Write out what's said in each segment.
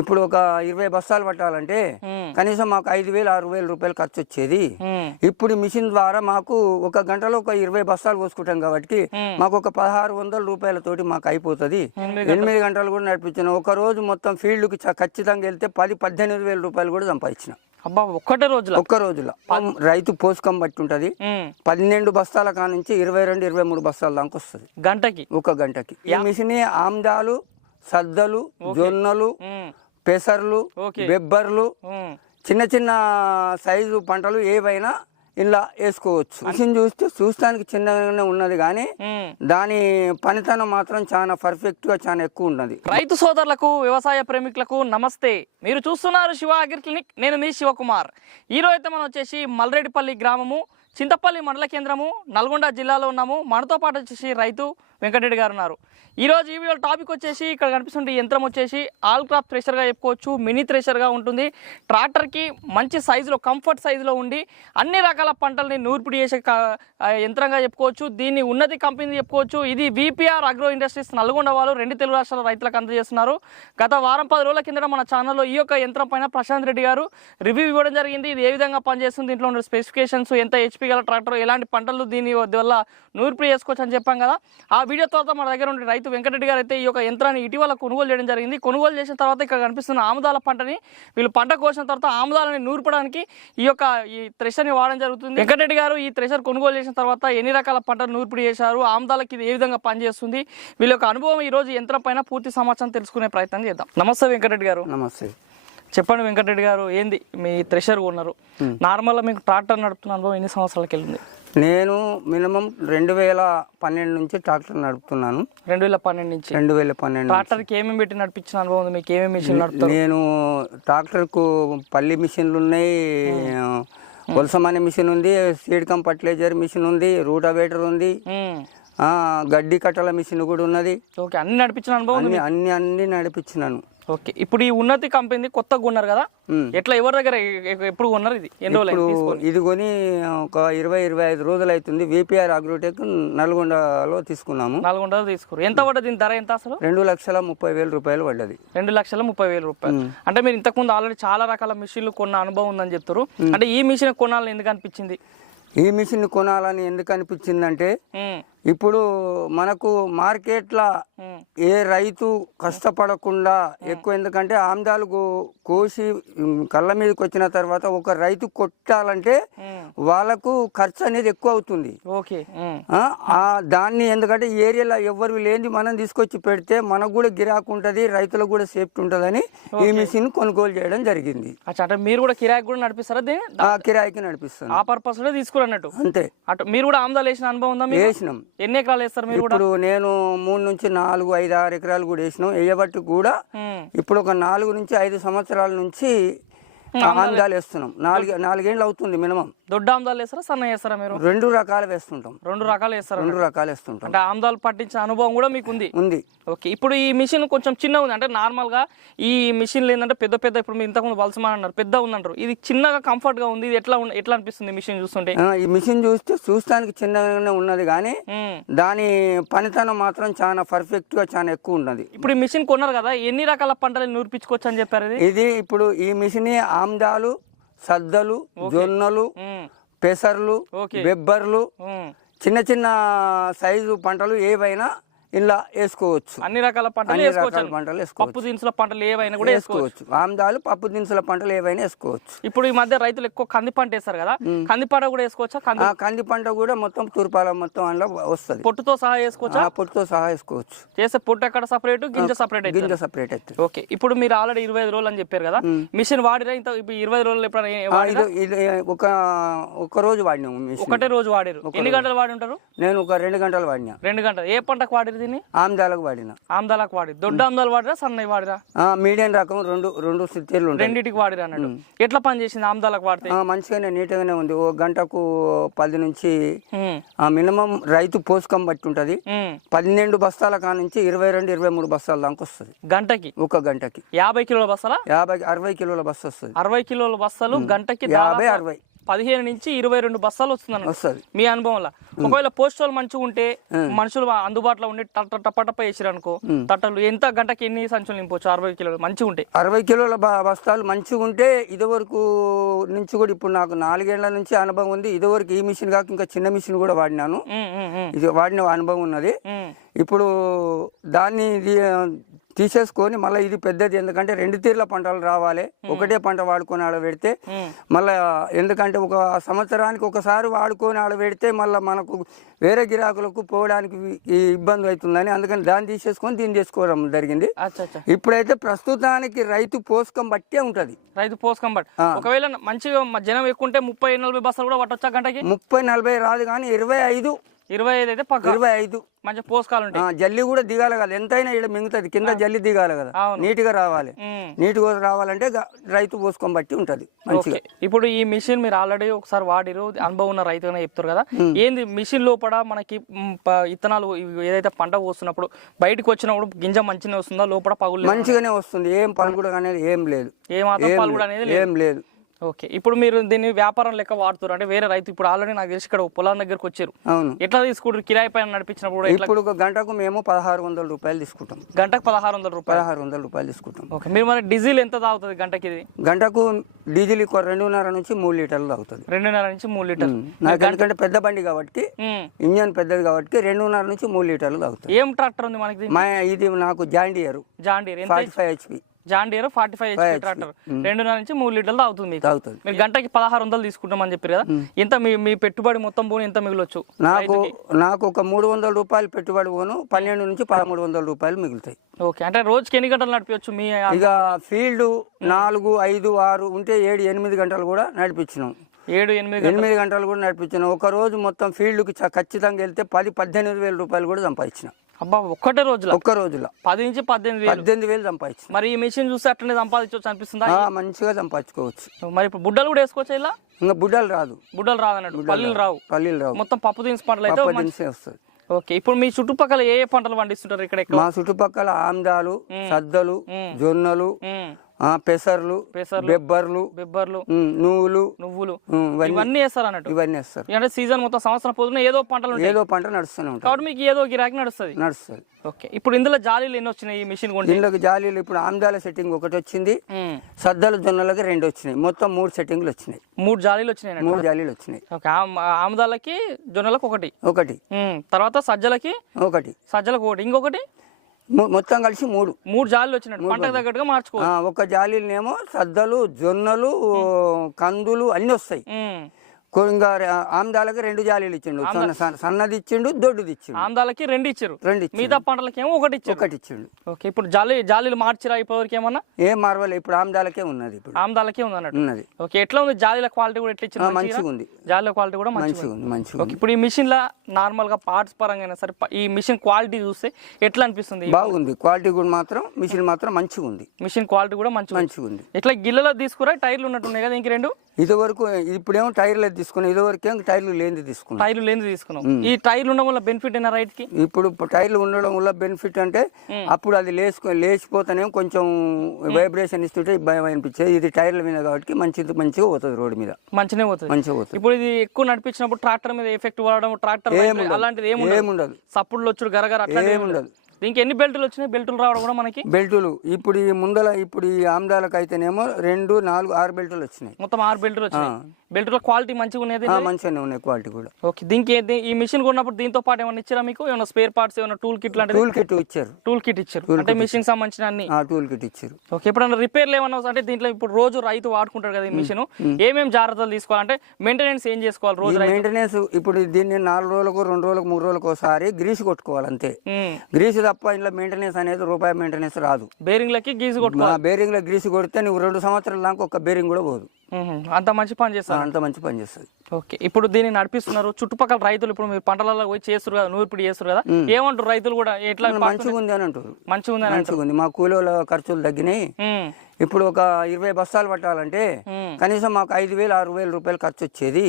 ఇప్పుడు ఒక 20 బస్తాలు పట్టాలంటే కనీసం మాకు 5,000 6,000 రూపాయలు ఖర్చు వచ్చేది. ఇప్పుడు మిషన్ ద్వారా మాకు ఒక గంటలో ఒక 20 బస్తాలు పోసుకుంటాం కాబట్టి మాకు ఒక 1,600 రూపాయలతోటి మాకు అయిపోతుంది. 8 గంటలు కూడా నడిపించిన ఒక రోజు మొత్తం ఫీల్డ్కి ఖచ్చితంగా వెళ్తే 18,000 రూపాయలు కూడా సంపాదించిన. అబ్బా, ఒక్క రోజులో రైతు పోసుకం బట్టి ఉంటది. 12 బస్తాల కా నుంచి 22-23 బస్తాల దాకా వస్తుంది ఒక గంటకి. ఈ మిషన్ ఆమ్దాలు, సద్దలు, జొన్నలు, పెసర్లు, బెబ్బర్లు, చిన్న చిన్న సైజు పంటలు ఏవైనా ఇలా వేసుకోవచ్చు. మిషన్ చూస్తానికి చిన్నగానే ఉన్నది కానీ దాని పనితనం మాత్రం చాలా పర్ఫెక్ట్ గా చాలా ఎక్కువ ఉన్నది. రైతు సోదరులకు, వ్యవసాయ ప్రేమికులకు నమస్తే. మీరు చూస్తున్నారు శివ అగ్రి క్లినిక్. నేను మీ శివకుమార్. ఈరోజు అయితే మనం వచ్చేసి మల్రెడ్డిపల్లి గ్రామము, చింతపల్లి మండల కేంద్రము, నల్గొండ జిల్లాలో ఉన్నాము. మనతో పాటు వచ్చేసి రైతు వెంకటరెడ్డి గారు ఉన్నారు. ఈరోజు ఈ వీడియో టాపిక్ వచ్చేసి ఇక్కడ కనిపిస్తుంటే యంత్రం వచ్చేసి ఆల్ క్రాప్ థ్రెషర్గా చెప్పుకోవచ్చు. మినీ థ్రెషర్గా ఉంటుంది. ట్రాక్టర్కి మంచి సైజులో, కంఫర్ట్ సైజులో ఉండి అన్ని రకాల పంటల్ని నూర్పిడి చేసే యంత్రంగా చెప్పుకోవచ్చు. దీన్ని ఉన్నతి కంపెనీ చెప్పుకోవచ్చు. ఇది VPR అగ్రో ఇండస్ట్రీస్ నల్గొండ వాళ్ళు 2 తెలుగు రాష్ట్రాల రైతులకు అందజేస్తున్నారు. గత వారం 10 రోజుల కిందట మన ఛానల్లో ఈ యొక్క యంత్రం పైన ప్రశాంత్ రెడ్డి గారు రివ్యూ ఇవ్వడం జరిగింది. ఇది ఏ విధంగా పనిచేస్తుంది, దీంట్లో ఉన్న స్పెసిఫికేషన్స్, ఎంత HP గల ట్రాక్టర్, ఎలాంటి పంటలు దీని వల్ల నూర్పిడి చేసుకోవచ్చు అని చెప్పాం కదా. ఆ వీడియో తర్వాత మన దగ్గర ఉండే రైతు వెంకటరెడ్డి గారు అయితే ఈ యొక్క యంత్రాన్ని ఇటీవల కొనుగోలు చేయడం జరిగింది. కొనుగోలు చేసిన తర్వాత ఇక్కడ కనిపిస్తున్న ఆముదాల పంటని వీళ్ళు పంట కోసిన తర్వాత ఆముదాలని నూర్పడానికి ఈ థ్రెషర్ని వాడడం జరుగుతుంది. వెంకటరెడ్డి గారు ఈ థ్రెషర్ కొనుగోలు చేసిన తర్వాత ఎన్ని రకాల పంటలు నూర్పిడి చేశారు, ఆముదాలకి ఇది ఏ విధంగా పనిచేస్తుంది, వీళ్ళ యొక్క అనుభవం ఈ రోజు యంత్రం పైన పూర్తి సమాచారం తెలుసుకునే ప్రయత్నం చేద్దాం. నమస్తే వెంకటరెడ్డి గారు. నమస్తే. చెప్పండి వెంకటరెడ్డి గారు, ఏంది మీ థ్రెషర్ కొన్నారు? నార్మల్గా మీకు ట్రాక్టర్ నడుపుతున్న అనుభవం ఎన్ని సంవత్సరాలకి వెళ్ళింది? నేను మినిమం 2012 నుంచి ట్రాక్టర్ నడుపుతున్నాను. 2012 నుంచి 2012 ట్రాక్టర్కి ఏమేమి పెట్టి నడిపించిన అనుభవం ఉంది మీకు? ఏమేమి మిషన్ నడుపుతారు? నేను ట్రాక్టర్కు పల్లి మిషన్లు ఉన్నాయి, వలసమనే మిషన్ ఉంది, సీడ్ కమ్ ఫర్టిలైజర్ మిషన్ ఉంది, రూటావేటర్ ఉంది, గడ్డి కట్టల మిషన్ కూడా ఉన్నది. ఓకే, అన్ని నడిపించిన అనుభవం? అన్ని నడిపించినాను. ఓకే, ఇప్పుడు ఈ ఉన్నతి కంపెనీ కొత్తగా కొన్నారు కదా, ఎట్లా ఎవరి దగ్గర ఎప్పుడు కొన్నారు? ఇది ఇది కొని ఒక 20-25 రోజులు అవుతుంది. VPR అగ్రోటెక్ నల్గొండలో తీసుకున్నాము. నల్గొండలో తీసుకున్నారు. ఎంత పడ్డది దీని ధర? ఎంత అసలు? 2,30,000 రూపాయలు పడ్డది. 2,30,000 రూపాయలు. అంటే మీరు ఇంతకుముందు ఆల్రెడీ చాలా రకాల మిషన్లు కొన్న అనుభవం ఉందని చెప్తారు. అంటే ఈ మిషన్ కొనాలని ఎందుకు అనిపించింది? ఈ మిషన్ కొనాలని ఎందుకు అనిపించిందంటే ఇప్పుడు మనకు మార్కెట్లో ఏ రైతు కష్టపడకుండా ఎక్కువ, ఎందుకంటే ఆమ్దాలు కోసి కళ్ళ మీదకి వచ్చిన తర్వాత ఒక రైతు కొట్టాలంటే వాళ్ళకు ఖర్చు అనేది ఎక్కువ అవుతుంది. దాన్ని ఎందుకంటే ఏరియాలో ఎవరు లేని మనం తీసుకొచ్చి పెడితే మనకు కూడా గిరాకు ఉంటుంది, రైతులకు కూడా సేఫ్టీ ఉంటుందని ఈ మిషన్ కొనుగోలు చేయడం జరిగింది. అంటే మీరు కూడా కిరాయికి కూడా నడిపిస్తారా? కిరాయికి నడిపిస్తాను. ఆ పర్పస్ లో తీసుకున్నట్టు అంతే. అటు మీరు కూడా ఆమ్దాలు వేసిన అనుభవం ఉందా? వేసినాం. ఎన్ని ఎకరాలు వేస్తారు మీరు? ఇప్పుడు నేను 3 నుంచి 4, 5, 6 ఎకరాలు కూడా వేసినాం. వేయబట్టి కూడా ఇప్పుడు ఒక 4 నుంచి 5 సంవత్సరాల నుంచి ఆమ్దాలు వేస్తున్నాం. 4 ఏళ్ళు అవుతుంది మినిమం. దొడ్డ ఆమ్దాలు వేస్తారా, సన్న వేస్తారా మీరు? 2 రకాలు వేస్తుంటాం. 2 రకాలు వేస్తారు. 2 రకాలు వేస్తుంటాం. అంటే ఆమ్దాలు పట్టించిన అనుభవం కూడా మీకు ఉంది? ఓకే, ఇప్పుడు ఈ మిషన్ కొంచెం చిన్నగా ఉంది. అంటే నార్మల్ గా ఈ మిషన్లు ఏంటంటే పెద్ద ఇప్పుడు మీరు ఇంతకుముందు వలసమాన్ అన్నారు, పెద్ద ఉందంటారు. ఇది చిన్నగా కంఫర్ట్ గా ఉంది. ఇది ఎట్లా అనిపిస్తుంది మిషన్ చూస్తుంటే? ఈ మిషన్ చూస్తానికి చిన్నగానే ఉన్నది కానీ దాని పనితనం మాత్రం చాలా పర్ఫెక్ట్ గా చాలా ఎక్కువ ఉన్నది. ఇప్పుడు ఈ మిషన్ కొన్నారు కదా, ఎన్ని రకాల పంటలు నూర్పించుకోవచ్చు అని చెప్పారు? ఇది ఇప్పుడు ఈ మిషన్ ఆమ్దాలు, సద్దలు, జొన్నలు, పెసర్లు, బెబ్బర్లు, చిన్న చిన్న సైజు పంటలు ఏవైనా ఇలా వేసుకోవచ్చు. అన్ని రకాల పంటలు వేసుకోవచ్చు. పప్పు దినుసుల పంటలు ఏవైనా కూడా వేసుకోవచ్చు. ఆమ్దాలు, పప్పు దినుసుల పంటలు ఏవైనా వేసుకోవచ్చు. ఇప్పుడు ఈ మధ్య రైతులు ఎక్కువ కంది పంట వేస్తారు కదా, కంది పంట కూడా వేసుకోవచ్చా? కంది పంట కూడా మొత్తం తూర్పాల మొత్తం అందులో వస్తుంది. పొట్టుతో సహా వేసుకోవచ్చా? పొట్టుతో సహా వేసుకోవచ్చు. చేస్తే పొట్టు ఎక్కడ సపరేట్, గింజ సపరేట్ అవుతుంది. ఓకే, ఇప్పుడు మీరు ఆల్రెడీ 25 రోజులు అని చెప్పారు కదా, మిషన్ వాడిరా? ఇంత 20 రోజులు ఎప్పుడైనా ఒక రోజు వాడినాము. ఒకటే రోజు వాడారు? ఎన్ని గంటలు వాడి ఉంటారు? నేను ఒక 2 గంటలు వాడినా. 2 గంటలు. ఏ పంటకు వాడిరు దీన్ని? ఆమ్దాలకు వాడిన. ఆమ్దాలకు వాడి. దొడ్డ ఆమ్దాలు వాడిరా, సన్నవి వాడిరా? మీడియం రకం 2 సిటీలు ఉంటాయి. రెండింటికి వాడిరా అన్నట్టు. ఎట్లా పని చేసింది ఆమ్దాలకు వాడితే? మంచిగానే నీట్ గానే ఉంది. ఒక గంటకు 10 నుంచి మినిమం రైతు పోసుకం బట్టి ఉంటది. 12 బస్తాల కా నుంచి 22-23 బస్తాల దాకా వస్తుంది గంటకి. ఒక గంటకి 50 కిలోల బస్తాలా? 60 కిలోల బస్తా వస్తుంది. 60 కిలోల బస్తాలు గంటకి 50-60 15 నుంచి 22 బస్తాలు వస్తుంది వస్తుంది. మీ అనుభవంలో. ఒకవేళ పోస్టల్ మంచిగా ఉంటే మనుషులు అందుబాటులో ఉండి టప్ప వేసారు అనుకో, తట్టలు ఎంత గంటకి ఎన్ని సంచులు నింపొచ్చు? 60 కిలోలు మంచిగా ఉంటాయి. 60 కిలోల బస్తాలు మంచిగా ఉంటే ఇదివరకు నుంచి కూడా, ఇప్పుడు నాకు 4 ఏళ్ల నుంచి అనుభవం ఉంది. ఇదివరకు ఈ మిషన్ కాక ఇంకా చిన్న మిషన్ కూడా వాడినాను. ఇది వాడిన అనుభవం ఉన్నది. ఇప్పుడు దాన్ని తీసేసుకొని మళ్ళీ ఇది పెద్దది, ఎందుకంటే 2 తీర్ల పంటలు రావాలి. ఒకటే పంట వాడుకొని ఆడ పెడితే మళ్ళీ, ఎందుకంటే ఒక సంవత్సరానికి ఒకసారి వాడుకొని ఆడ పెడితే మళ్ళీ మనకు వేరే గిరాకులకు పోవడానికి ఇబ్బంది అవుతుందని, అందుకని దాన్ని తీసేసుకొని దీన్ని చేసుకోవడం జరిగింది. ఇప్పుడైతే ప్రస్తుతానికి రైతు పోషకం బట్టే ఉంటది. రైతు పోషకం బట్టి ఒకవేళ మంచిగా జనం ఎక్కువ ఉంటే 30-40 బస్తాలు కూడా పట్టొచ్చా గంటకి? 30-40 రాదు కానీ 25 అయితే పక్క 25 మంచి పోషకాలు ఉంటాయి. జల్లి కూడా దిగాలి కదా, ఎంతైనా ఇక్కడ మింగుతుంది, కింద జల్లి దిగాలి కదా, నీట్గా రావాలి. నీట్గా రావాలంటే రైతు పోసుకొని బట్టి ఉంటది మంచిగా. ఇప్పుడు ఈ మిషన్ మీరు ఆల్రెడీ ఒకసారి వాడిరు, అనుభవం ఉన్న రైతుగానే చెప్తారు కదా, ఏంది మిషన్ లోపల మనకి ఇత్తనాలు ఏదైతే పంట పోస్తున్నప్పుడు బయటకు వచ్చినప్పుడు గింజ మంచిగా వస్తుందా, లోపల పగులు మంచిగానే వస్తుంది, ఏం పలుకుడు అనేది ఏం లేదు, ఏమాత్రం పలుకుడు అనేది ఏం లేదు. ఓకే, ఇప్పుడు మీరు దీన్ని వ్యాపారం లెక్క వాడుతారు అంటే వేరే రైతు ఇప్పుడు ఆల్రెడీ నాకు తెలిసి ఇక్కడ పొలం దగ్గరకు వచ్చారు, అవును, ఎట్లా తీసుకుంటారు? కిరాయి పైన నడిపించినప్పుడు ఇప్పుడు గంటకు మేము 1600 రూపాయలు తీసుకుంటాం. గంటకు 1600 రూపాయలు? 1600 రూపాయలు తీసుకుంటాం. ఓకే, మీరు మరి డీజిల్ ఎంత తాగుతుంది గంటకి? ఇది గంటకు డీజిల్ 2.5 నుంచి 3 లీటర్లు తాగుతుంది. 2.5 నుంచి 3 లీటర్లు. నాకు ఎందుకంటే పెద్ద బండి కాబట్టి, ఇంజన్ పెద్దది కాబట్టి 2.5 నుంచి 3 లీటర్లు తాగుతుంది. ఏం ట్రాక్టర్ ఉంది మనకి? ఇది నాకు జాండియర్ 45 HP. జాండియర్ 45 HP ట్రాక్టర్ 2.5 నుంచి 3 లీటర్లు తాగుతుంది. మీరు గంటకి 1600 తీసుకుంటామని చెప్పారు కదా, ఎంత మీ పెట్టుబడి మొత్తం పోను ఎంత మిగిలొచ్చు? నాకు ఒక 300 రూపాయలు పెట్టుబడి పోను 12 నుంచి 1300 రూపాయలు మిగులుతాయి. ఓకే, అంటే రోజుకి ఎన్ని గంటలు నడిపించచ్చు? మీ ఇక ఫీల్డ్ 4, 5, 6 ఉంటే 7, 8 గంటలు కూడా నడిపించినాం. 7-8 గంటలు కూడా నడిపించినాం. ఒక రోజు మొత్తం ఫీల్డ్కి ఖచ్చితంగా వెళ్తే 10-18 వేల రూపాయలు కూడా సంపాదించిన. అబ్బా, ఒక్క రోజులో 10 నుంచి 18 వేలు సంపాదించిన. మరి ఈ మిషన్ చూస్తే అట్లనే సంపాదించవచ్చు అనిపిస్తుందా? మంచిగా సంపాదించుకోవచ్చు. మరి ఇప్పుడు బుడ్డలు కూడా వేసుకోవచ్చు ఇలా? ఇంకా బుడ్డలు రాదు అన్నట్టు, పల్లీలు రావు, మొత్తం పప్పు దినుసు పంటలు అయితే వస్తుంది. ఓకే, ఇప్పుడు మీ చుట్టుపక్కల ఏ పంటలు పండిస్తుంటారు ఇక్కడ? మా చుట్టుపక్కల ఆమ్దాలు, సద్దలు, జొన్నలు, పెసర్లు, బెబ్బర్లు, నువ్వులు ఇవన్నీ వేస్తారు అన్నట్టు. ఇవన్నీ వేస్తారు. అంటే సీజన్ మొత్తం సంవత్సరం పొద్దున ఏదో పంట నడుస్తూనే ఉంటాయి కాబట్టి మీకు ఏదో గిరాకీ నడుస్తుంది. ఓకే, ఇప్పుడు ఇందులో జాలీలు ఎన్ని వచ్చినాయి ఈ మిషన్? ఇందులో జాలీలు ఇప్పుడు ఆమ్దాల సెట్టింగ్ ఒకటి వచ్చింది, సద్దల జొన్నలకి 2 వచ్చినాయి, మొత్తం 3 సెట్టింగ్లు వచ్చినాయి. 3 జాలీలు వచ్చినాయి. 3 జాలీలు వచ్చినాయి. ఆముదాలకి జొన్నలకు ఒకటి, తర్వాత సజ్జలకు ఒకటి, ఇంకొకటి, మొత్తం కలిసి 3 జాలీలు వచ్చినట్టు పంటకు తగ్గట్టుగా మార్చుకో. ఒక జాలీనేమో సద్దలు, జొన్నలు, కందులు అన్ని వస్తాయి. ఇంకా ఆమ్దాలకి 2 జాలీలు ఇచ్చిండు, సన్నది ఇచ్చిండు, దొడ్డుది ఇచ్చిండు. ఆమ్దాలకి 2 ఇచ్చారు, మిగతా పంటలకి ఏమో ఒకటి ఇచ్చిండు. ఓకే, ఇప్పుడు జాలీలు మార్చిరా ఇప్పటివరకు ఏమన్నా? ఏం మార్వలే, ఇప్పుడు ఆమ్దాలకే ఉన్నది. ఇప్పుడు ఆమ్దాలకే ఉన్నది. ఓకే, ఎట్లా ఉంది జాలీల క్వాలిటీ కూడా? ఎట్లా ఇచ్చింది? మంచిగా ఉంది, జాలీల క్వాలిటీ కూడా మంచిగా ఉంది. ఓకే, ఇప్పుడు ఈ మిషన్ లా నార్మల్ గా పార్ట్స్ పరంగా సరే ఈ మిషన్ క్వాలిటీ చూస్తే ఎట్లా అనిపిస్తుంది? బాగుంది, క్వాలిటీ కూడా మాత్రం మిషన్ మాత్రం మంచిగా ఉంది. మిషన్ క్వాలిటీ కూడా మంచిగా ఉంది. ఎట్లా గిల్లలో తీసుకురా? టైర్లు ఉన్నట్టున్నాయి కదా ఇంక 2? ఇదివరకు ఇప్పుడేమో టైర్లు తీసుకున్నాం, ఇదివరకు టైర్లు లేనిది తీసుకున్నాం. ఈ టైర్లు ఉండడం వల్ల బెనిఫిట్ అయినా రైట్ కి? ఇప్పుడు టైర్లు ఉండడం వల్ల బెనిఫిట్ అంటే అప్పుడు అది లేచిపోతానేమో కొంచెం వైబ్రేషన్ ఇస్తుంటే భయం అనిపించేది. ఇది టైర్ల మీద కాబట్టి మంచిగా పోతుంది, రోడ్డు మీద మంచిగా పోతుంది. ఇప్పుడు ఇది ఎక్కువ నడిపించినప్పుడు ట్రాక్టర్ మీద ఎఫెక్ట్ పడడం, ట్రాక్టర్ అలాంటిది ఏముండదు, సప్పుడులు వచ్చుడు గరగర అట్లా ఏముండదు. దీనికి ఎన్ని బెల్టులు వచ్చినాయి? బెల్టులు రావడం కూడా మనకి బెల్టులు ఇప్పుడు ఈ ఆమ్దాలకు అయితేనేమో 2, 4, 6 బెల్టులు వచ్చినాయి. మొత్తం 6 బెల్టులు వచ్చినాయి. బెల్టుల క్వాలిటీ మంచిగా ఉన్నది, మంచిగానే ఉన్నాయి క్వాలిటీ కూడా. ఓకే, దీనికి ఈ మిషన్ కొన్నప్పుడు దీంతో పాటు ఏమైనా ఇచ్చారా మీకు? ఏమైనా స్పేర్ పార్ట్స్, ఏమైనా టూల్ కిట్ లాంటి? టూల్ కిట్ ఇచ్చారు అంటే మిషన్ సంబంధించిన అన్ని టూల్ కిట్ ఇచ్చారు. ఓకే, ఇప్పుడు రిపేర్లు ఏమన్నా అంటే దీంట్లో ఇప్పుడు రోజు రైతు వాడుకుంటారు కదా ఈ మిషన్, ఏమేమి జాగ్రత్తలు తీసుకోవాలంటే మెయింటెనెన్స్ ఏం చేసుకోవాలి రోజు? మెయింటెనెన్స్ ఇప్పుడు దీన్ని 4 రోజులకు, 2 రోజులకు, 3 రోజులకు ఒకసారి గ్రీస్ కొట్టుకోవాలి అంతే. గ్రీస్ తప్ప ఇంట్లో మెయింటెనెన్స్ అనేది రూపాయి మెయింటెనెన్స్ రాదు. బేరింగ్లకి గ్రీస్ కొట్టుకోవాలి. బేరింగ్ లో గ్రీస్ కొడితే నువ్వు 2 సంవత్సరాల దాకా ఒక బేరింగ్ కూడా పోదు. అంత మంచి పని చేస్తారు. ఓకే, ఇప్పుడు దీన్ని నడిపిస్తున్నారు చుట్టుపక్కల రైతులు. ఇప్పుడు మీరు పంటలలో పోయి చేస్తారు కదా, నువ్వు ఇప్పుడు చేస్తారు కదా, ఏమంటారు రైతులు కూడా? ఎట్లా మంచిగా ఉంది అని అంటారు. మంచిగా ఉంది, మా కూలీల ఖర్చులు తగ్గినాయి. ఇప్పుడు ఒక 20 బస్తాలు పట్టాలంటే కనీసం మాకు 5,000, 6,000 రూపాయలు ఖర్చు వచ్చేది.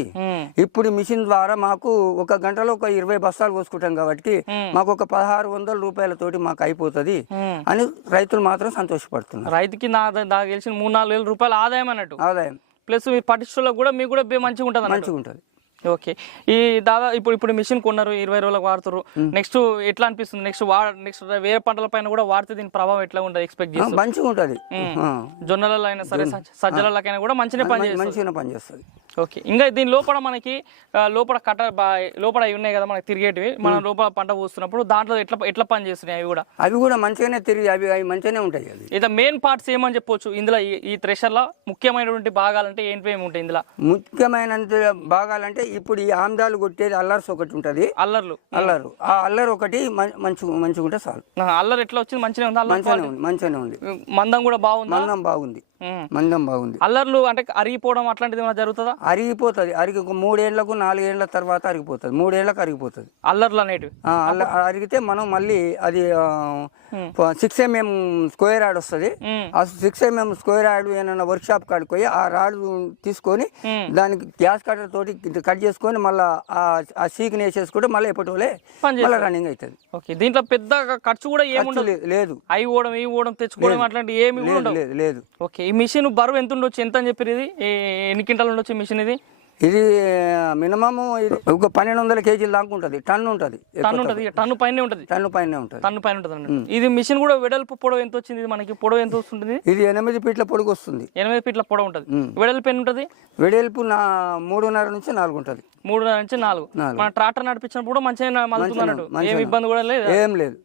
ఇప్పుడు మిషన్ ద్వారా మాకు ఒక గంటలో ఒక 20 బస్తాలు పోసుకుంటాం కాబట్టి మాకు ఒక 1,600 రూపాయలతోటి మాకు అయిపోతుంది అని రైతులు మాత్రం సంతోషపడుతున్నారు. రైతుకి నాకు తెలిసిన 3-4 వేల రూపాయలు ఆదాయం అన్నట్టు. ఆదాయం ప్లస్ మీరు పట్టించుకోవడానికి కూడా మీకు కూడా మంచిగా ఉంటుంది అన్నట్టు. మంచిగా ఉంటుంది. ఓకే. ఈ దాదాపు ఇప్పుడు మిషన్ కొన్నారు, 20 రోజులకు వాడుతారు. నెక్స్ట్ ఎట్లా అనిపిస్తుంది? నెక్స్ట్ వేరే పంటల పైన కూడా వాడితే దీని ప్రభావం ఎట్లా ఉంటుంది ఎక్స్పెక్ట్ చేస్తారు? మంచిగా ఉంటుంది. జొన్నలలో అయినా సరే సజ్జలకైనా కూడా మంచిగా పనిచేస్తుంది. ఓకే. ఇంకా దీని లోపల మనకి లోపల లోపల అవి ఉన్నాయి కదా మనకి తిరిగేటివి, మనం లోపల పంట పోస్తున్నప్పుడు దాంట్లో ఎట్లా పని చేస్తున్నాయి అవి కూడా మంచిగానే తిరిగి అవి మంచిగానే ఉంటాయి. ఇక మెయిన్ పార్ట్స్ ఏమని చెప్పొచ్చు ఇందులో? ఈ థ్రెషర్లో ముఖ్యమైనటువంటి భాగాలంటే ఏంటి ఏమి ఉంటాయి ఇందులో? ముఖ్యమైన భాగాలంటే ఇప్పుడు ఈ ఆమ్దాలు కొట్టేది అల్లర్స్ ఒకటి ఉంటది. అల్లరు ఆ అల్లర్ ఒకటి మంచిగా ఉంటే చాలు. అల్లర్ ఎట్లా వచ్చింది? మంచిగానే ఉంది. మందం కూడా బాగుంది. మందం బాగుంది. అల్లర్లు అంటే అరిగిపోవడం అట్లాంటిది ఏమైనా జరుగుతుందా? అరిగిపోతుంది. 3 ఏళ్లకు 4 ఏళ్ల తర్వాత అరిగిపోతుంది. 3 ఏళ్లకు అరిగిపోతుంది అల్లర్లు అనేటివి. అరిగితే మనం మళ్ళీ అది 6 mm స్క్వేర్ యార్డ్ వస్తుంది. ఆ 6 mm స్క్వేర్ యార్డ్ ఏమన్నా వర్క్ షాప్ కాడికి పోయి ఆ రాడ్ తీసుకొని దానికి గ్యాస్ కట్టర్ తోటి కట్ చేసుకొని మళ్ళీ ఆ సీక్ని వేసేసుకుంటే మళ్ళీ ఎప్పటివలే మళ్ళీ రన్నింగ్ అవుతుంది. ఓకే. దీంట్లో పెద్ద ఖర్చు కూడా ఏముండదు. లేదు. అవి ఓడం తెచ్చుకోవడం అట్లాంటి ఏమి లేదు. ఓకే. ఈ మిషన్ బరువు ఎంత ఉండొచ్చు? ఎంత అని చెప్పారు? ఇది ఎన్ని క్వింటాలు ఉండొచ్చు మిషన్? ఇది మినిమం ఒక 1200 kg దాకా ఉంటుంది. టన్ను ఉంటుంది. టన్ను పైన ఉంటుంది. ఇది మిషన్ కూడా వెడల్పు పొడవు ఎంత వచ్చింది? మనకి పొడవు ఎంత వస్తుంది? ఇది 8 ఫీట్ల పొడుగు వస్తుంది. 8 ఫీట్ల పొడవు ఉంటుంది. వెడల్పు ఎన్ని ఉంటుంది? వెడల్పు 3.5 నుంచి 4 ఉంటుంది. 3.5 నుంచి 4. మన ట్రాక్టర్ నడిపించినప్పుడు కూడా మంచిగా మలుతుంది అన్నట్టు, ఏమి ఇబ్బంది కూడా లేదు. ఏం లేదు.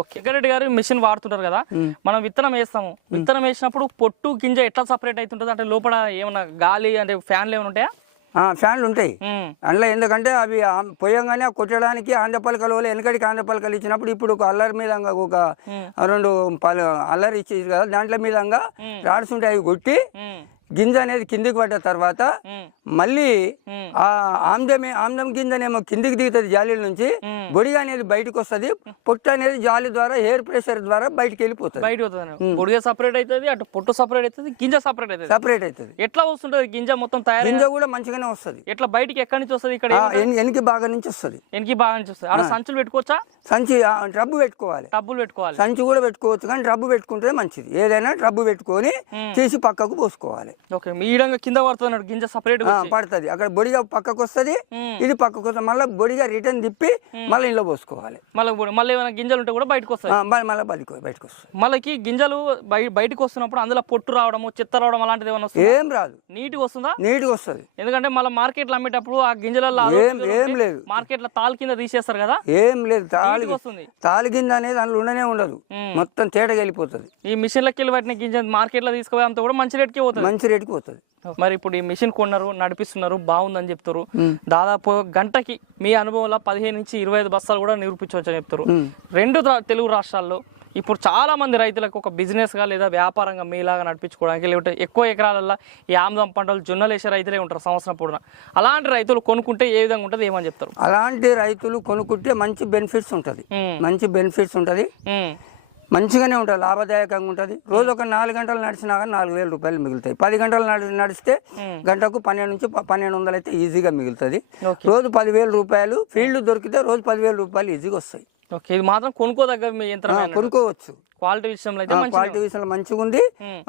ఓకే. వెంకటరెడ్డి గారు మిషన్ వాడుతుంటారు కదా, మనం విత్తనం వేస్తాము. విత్తనం వేసినప్పుడు పొట్టు గింజ ఎట్లా సపరేట్ అవుతుంటుంది? అంటే లోపల ఏమన్నా గాలి అంటే ఫ్యాన్లు ఏమైనా ఉంటాయా? ఫ్యాన్లు ఉంటాయి అందులో. ఎందుకంటే అవి పోయంగానే కొట్టడానికి ఆంధ్రపలకలు వెనకడికి ఆంధ్రపలకలు ఇచ్చినప్పుడు ఇప్పుడు ఒక అల్లరి మీద ఒక 2 అల్లరి ఇచ్చేది కదా, దాంట్లో మీద రాడ్స్ ఉంటాయి. అవి కొట్టి గింజ అనేది కిందికి పడ్డ తర్వాత మళ్ళీ ఆ ఆమ్దం గింజనేమో కిందికి దిగుతుంది జాలీల నుంచి. బొడిగ అనేది బయటకు వస్తుంది. పొట్టు అనేది జాలి ద్వారా ఎయిర్ ప్రెషర్ ద్వారా బయటకు వెళ్ళిపోతుంది. బొడిగ సపరేట్ అవుతుంది, అటు పొట్టు సపరేట్ అవుతుంది, గింజ సపరేట్ అవుతుంది. ఎట్లా వస్తుంటది గింజ మొత్తం తయారు? గింజ కూడా మంచిగానే వస్తుంది. ఎట్లా బయటికి ఎక్కడి నుంచి వస్తుంది? ఇక్కడ ఎనికి బాగా నుంచి వస్తుంది. అక్కడ సంచులు పెట్టుకోవచ్చా? సంచి డబ్బు పెట్టుకోవాలి. సంచి కూడా పెట్టుకోవచ్చు, కానీ డబ్బు పెట్టుకుంటే మంచిది. ఏదైనా డబ్బు పెట్టుకొని తీసి పక్కకు పోసుకోవాలి. ఓకే. ఈ విధంగా కింద పడుతుంది గింజ సపరేట్ పడుతుంది. అక్కడ బొడిగ పక్కకు వస్తుంది, ఇది పక్కకు వస్తుంది. మళ్ళీ బొడిగ రిటర్న్ తిప్పి మళ్ళీ ఇంట్లో పోసుకోవాలి. మళ్ళీ ఏమైనా గింజలు ఉంటే కూడా బయటకు వస్తాయి. మళ్ళీ బయటకు వస్తుంది. మళ్ళీ గింజలు బయటకు వస్తున్నప్పుడు అందులో పొట్టు రావడము, చెత్త రావడం అలాంటిది ఏమైనా వస్తుంది? ఏం రాదు. నీట్గా వస్తుందా? నీట్గా వస్తుంది. ఎందుకంటే మళ్ళీ మార్కెట్ లో అమ్మేటప్పుడు ఆ గింజలలో ఏం లేదు. మార్కెట్ లో తాలు కింద తీసేస్తారు కదా. ఏం లేదు. తాలి గింజ అనేది అందులో ఉండనే ఉండదు, మొత్తం తేటగా వెళ్ళిపోతుంది. ఈ మిషన్ లకి వెళ్ళి పట్టిన గింజ మార్కెట్ లో తీసుకుపోయి అంతా కూడా మంచి రేట్కి పోతుంది. మరి ఇప్పుడు ఈ మిషన్ కొన్నారు, నడిపిస్తున్నారు, బాగుందని చెప్తారు. దాదాపు గంటకి మీ అనుభవంలో 15 నుంచి 25 బస్తాలు కూడా నిరూపించవచ్చు అని చెప్తారు. 2 తెలుగు రాష్ట్రాల్లో ఇప్పుడు చాలా మంది రైతులకు ఒక బిజినెస్ గా లేదా వ్యాపారంగా మీలాగా నడిపించుకోవడానికి, లేకపోతే ఎక్కువ ఎకరాలలో ఈ ఆముదం పంటలు జొన్నలు వేసే రైతులే ఉంటారు సంవత్సరం పొడవునా. అలాంటి రైతులు కొనుక్కుంటే ఏ విధంగా ఉంటుంది, ఏమని చెప్తారు? అలాంటి రైతులు కొనుక్కుంటే మంచి బెనిఫిట్స్ ఉంటుంది. మంచిగానే ఉంటుంది, లాభదాయకంగా ఉంటుంది. రోజు ఒక 4 గంటలు నడిచినా కానీ 4,000 రూపాయలు మిగులుతాయి. 10 గంటలు నడిస్తే గంటకు 12 నుంచి 1,200 అయితే ఈజీగా మిగులుతుంది. రోజు 10,000 రూపాయలు ఫీల్డ్ దొరికితే రోజు 10,000 రూపాయలు ఈజీగా వస్తాయి. ఇది మాత్రం కొనుక్కోదగ్గ యంత్రం, కొనుక్కోవచ్చు. క్వాలిటీ విషయంలో అయితే క్వాలిటీ విషయంలో మంచిగా ఉంది,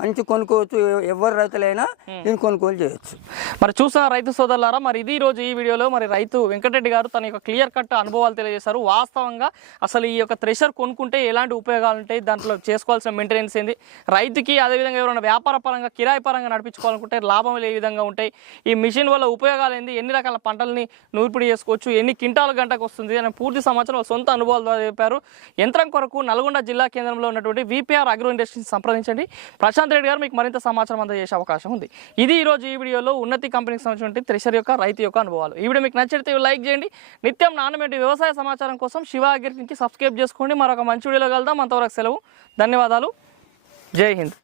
మంచి కొనుక్కోవచ్చు. ఎవరు రైతులైనా దీన్ని కొనుగోలు చేయొచ్చు. మరి చూసా రైతు సోదరులారా, మరి ఇది రోజు ఈ వీడియోలో మరి రైతు వెంకటరెడ్డి గారు తన యొక్క క్లియర్ కట్ అనుభవాలు తెలియజేశారు. వాస్తవంగా అసలు ఈ యొక్క థ్రెషర్ కొనుక్కుంటే ఎలాంటి ఉపయోగాలు ఉంటాయి, దాంట్లో చేసుకోవాల్సిన మెయింటెనెన్స్ ఏంది, రైతుకి అదేవిధంగా ఎవరైనా వ్యాపార పరంగా కిరాయి పరంగా నడిపించుకోవాలనుకుంటే లాభాలు ఏ విధంగా ఉంటాయి, ఈ మిషన్ వల్ల ఉపయోగాలు ఏంది, ఎన్ని రకాల పంటల్ని నూర్పిడి చేసుకోవచ్చు, ఎన్ని క్వింటాల గంటకు వస్తుంది అని పూర్తి సమాచారం సొంత అనుభవాల ద్వారా చెప్పారు. యంత్రం కొరకు నల్గొండ జిల్లా కేంద్రంలో ఉన్నటువంటి విపిఆర్ అగ్రో ఇండస్ట్రీని సంప్రదించండి. ప్రశాంత్ రెడ్డి గారు మీకు మరింత సమాచారం అందజేసే అవకాశం ఉంది. ఇది ఈ రోజు ఈ వీడియోలో ఉన్నతి కంపెనీకి సంబంధించిన థ్రెషర్ యొక్క రైతు యొక్క అనుభవాలు. ఈ వీడియో మీకు నచ్చితే లైక్ చేయండి. నిత్యం నాణ్యమైన వ్యవసాయ సమాచారం కోసం శివ అగ్రికి సబ్స్క్రైబ్ చేసుకోండి. మరొక మంచి వీడియోలో కలుద్దాం. అంతవరకు సెలవు. ధన్యవాదాలు. జై హింద్.